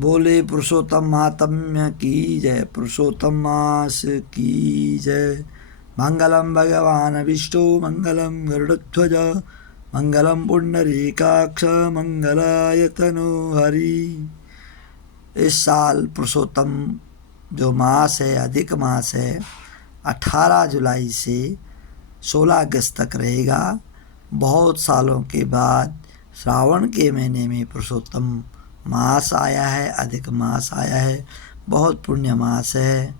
बोले पुरुषोत्तम महात्म्य की जय, पुरुषोत्तम मास की जय। मंगलम भगवान विष्णु मंगलम गरुड़ध्वज मंगलम पुंडरीकाक्ष मंगलाय तनु हरि। इस साल पुरुषोत्तम जो मास है, अधिक मास है, 18 जुलाई से 16 अगस्त तक रहेगा। बहुत सालों के बाद श्रावण के महीने में पुरुषोत्तम मास आया है, अधिक मास आया है। बहुत पुण्य मास है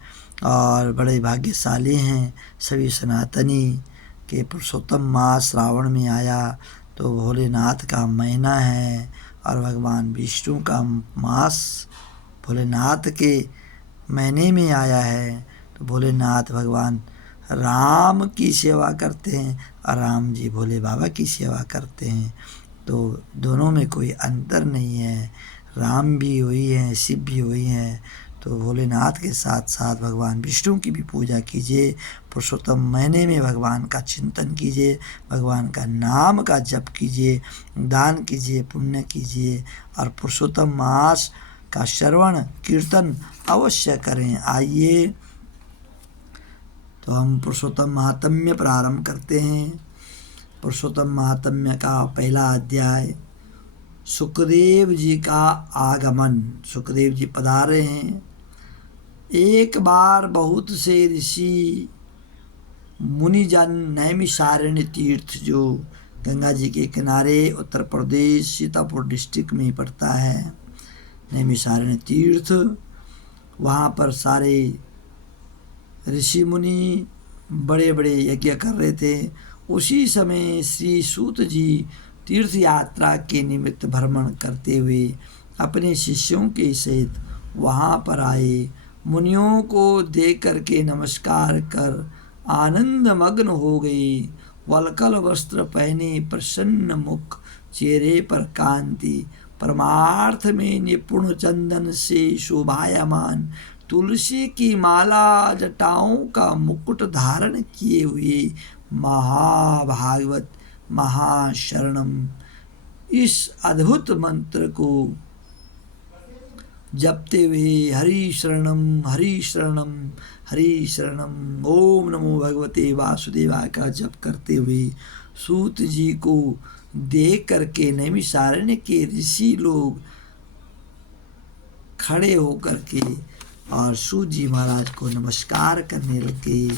और बड़े भाग्यशाली हैं सभी सनातनी के पुरुषोत्तम मास श्रावण में आया तो भोलेनाथ का महीना है और भगवान विष्णु का मास भोलेनाथ के महीने में आया है। तो भोलेनाथ भगवान राम की सेवा करते हैं और राम जी भोले बाबा की सेवा करते हैं। तो दोनों में कोई अंतर नहीं है, राम भी वही हैं, शिव भी वही हैं। तो भोलेनाथ के साथ साथ भगवान विष्णु की भी पूजा कीजिए। पुरुषोत्तम महीने में भगवान का चिंतन कीजिए, भगवान का नाम का जप कीजिए, दान कीजिए, पुण्य कीजिए और पुरुषोत्तम मास का श्रवण कीर्तन अवश्य करें। आइए तो हम पुरुषोत्तम महात्म्य प्रारंभ करते हैं। पुरुषोत्तम महात्म्य का पहला अध्याय, सुखदेव जी का आगमन। सुखदेव जी पधारे हैं। एक बार बहुत से ऋषि मुनिजन नैमिषारण्य तीर्थ, जो गंगा जी के किनारे उत्तर प्रदेश सीतापुर डिस्ट्रिक्ट में पड़ता है, नैमिषारण्य तीर्थ, वहाँ पर सारे ऋषि मुनि बड़े बड़े यज्ञ कर रहे थे। उसी समय श्री सूत जी तीर्थ यात्रा के निमित्त भ्रमण करते हुए अपने शिष्यों के सहित वहाँ पर आए। मुनियों को देख करके नमस्कार कर आनंद मग्न हो गए। वल्कल वस्त्र पहने, प्रसन्न मुख, चेहरे पर कांति, परमार्थ में निपुण, चंदन से शोभायमान, तुलसी की माला, जटाओं का मुकुट धारण किए हुए महाभागवत महाशरणम इस अद्भुत मंत्र को जपते हुए हरि शरणम हरि शरणम हरि शरणम ओम नमो भगवते वासुदेवाय का जप करते हुए सूत जी को देख करके नैमिषारण्य के ऋषि लोग खड़े होकर के और सूत जी महाराज को नमस्कार करने लगे।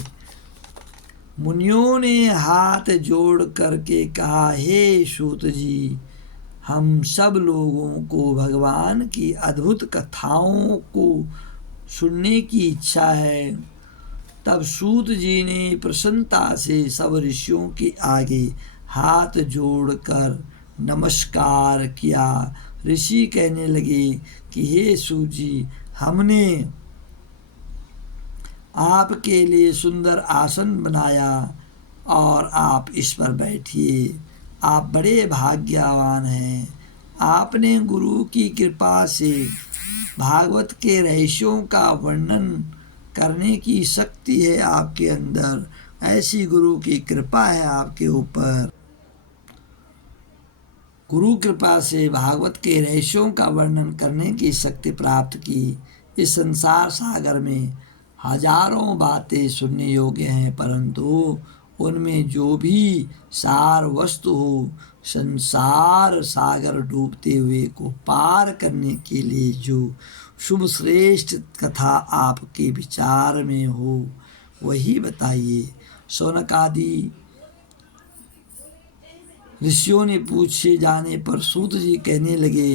मुनियों ने हाथ जोड़ करके कहा, हे सूत जी, हम सब लोगों को भगवान की अद्भुत कथाओं को सुनने की इच्छा है। तब सूत जी ने प्रसन्नता से सब ऋषियों के आगे हाथ जोड़कर नमस्कार किया। ऋषि कहने लगे कि हे सूत जी, हमने आपके लिए सुंदर आसन बनाया और आप इस पर बैठिए। आप बड़े भाग्यवान हैं। आपने गुरु की कृपा से भागवत के रहस्यों का वर्णन करने की शक्ति है आपके अंदर। ऐसी गुरु की कृपा है आपके ऊपर। गुरु कृपा से भागवत के रहस्यों का वर्णन करने की शक्ति प्राप्त की। इस संसार सागर में हजारों बातें सुनने योग्य हैं, परंतु उनमें जो भी सार वस्तु हो, संसार सागर डूबते हुए को पार करने के लिए जो शुभ श्रेष्ठ कथा आपके विचार में हो, वही बताइए। शौनक आदि ऋषियों ने पूछे जाने पर सूत जी कहने लगे,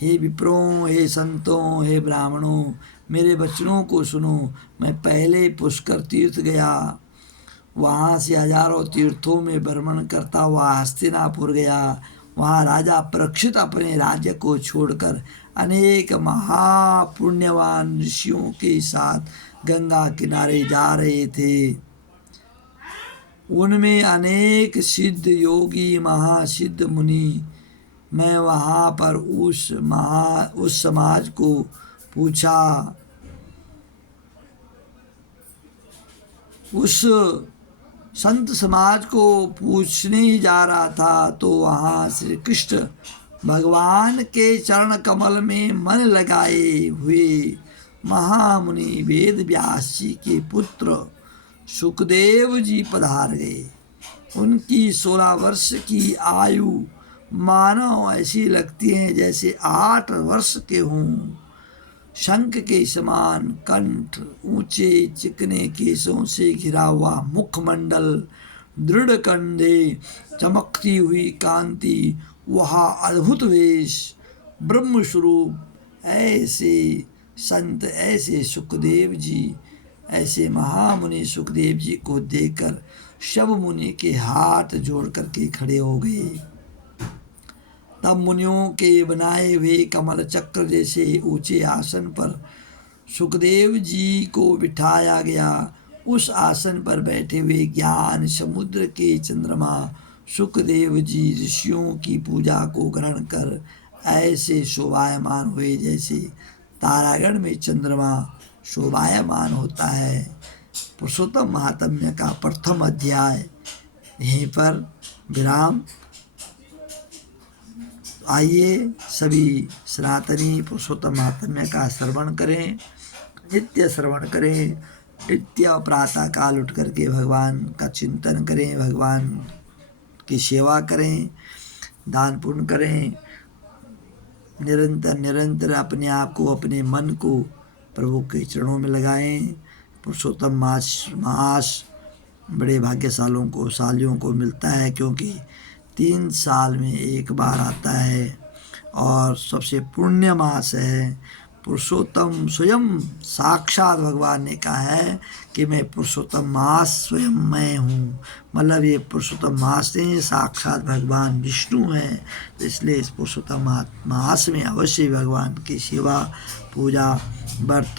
हे विप्रों, हे संतों, हे ब्राह्मणों, मेरे वचनों को सुनो। मैं पहले पुष्कर तीर्थ गया, वहाँ से हजारों तीर्थों में भ्रमण करता हुआ हस्तिनापुर गया। वहाँ राजा परीक्षित अपने राज्य को छोड़कर अनेक महापुण्यवान ऋषियों के साथ गंगा किनारे जा रहे थे। उनमें अनेक सिद्ध योगी, महासिद्ध मुनि। मैं वहाँ पर उस समाज को पूछा, उस संत समाज को पूछने ही जा रहा था तो वहाँ श्री कृष्ण भगवान के चरण कमल में मन लगाए हुए महामुनि वेद व्यास जी के पुत्र सुखदेव जी पधार गए। उनकी 16 वर्ष की आयु मानो ऐसी लगती है जैसे 8 वर्ष के हों। शंख के समान कंठ, ऊंचे चिकने केसों से घिरा हुआ मुखमंडल, दृढ़ कंधे, चमकती हुई कांति, वह अद्भुत वेश, ब्रह्म स्वरूप, ऐसे संत, ऐसे सुखदेव जी, ऐसे महामुनि सुखदेव जी को देखकर सब मुनि के हाथ जोड़ करके खड़े हो गए। तब मुनियों के बनाए हुए कमल चक्र जैसे ऊंचे आसन पर सुखदेव जी को बिठाया गया। उस आसन पर बैठे हुए ज्ञान समुद्र के चंद्रमा सुखदेव जी ऋषियों की पूजा को ग्रहण कर ऐसे शोभायमान हुए जैसे तारागण में चंद्रमा शोभायमान होता है। पुरुषोत्तम महात्म्य का प्रथम अध्याय यहीं पर विराम। आइए सभी सनातनी पुरुषोत्तम महात्म्य का श्रवण करें, नित्य श्रवण करें, नित्य प्रातः काल उठ करके भगवान का चिंतन करें, भगवान की सेवा करें, दान पुण्य करें, निरंतर निरंतर अपने आप को, अपने मन को प्रभु के चरणों में लगाएं। पुरुषोत्तम मास बड़े भाग्यशालियों को मिलता है, क्योंकि 3 साल में एक बार आता है और सबसे पुण्य मास है। पुरुषोत्तम स्वयं साक्षात भगवान ने कहा है कि मैं पुरुषोत्तम मास स्वयं मैं हूँ, मतलब ये पुरुषोत्तम मास ने साक्षात भगवान विष्णु हैं। तो इसलिए इस पुरुषोत्तम मास में अवश्य भगवान की सेवा, पूजा, व्रत,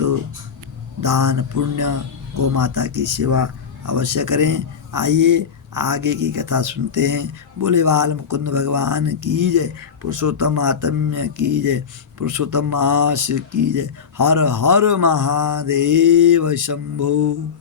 दान, पुण्य, गौ माता की सेवा अवश्य करें। आइए आगे की कथा सुनते हैं। बोले बाल मुकुंद भगवान की जय, पुरुषोत्तम महात्म्य की जय, पुरुषोत्तम मास की जय। हर हर महादेव शंभो।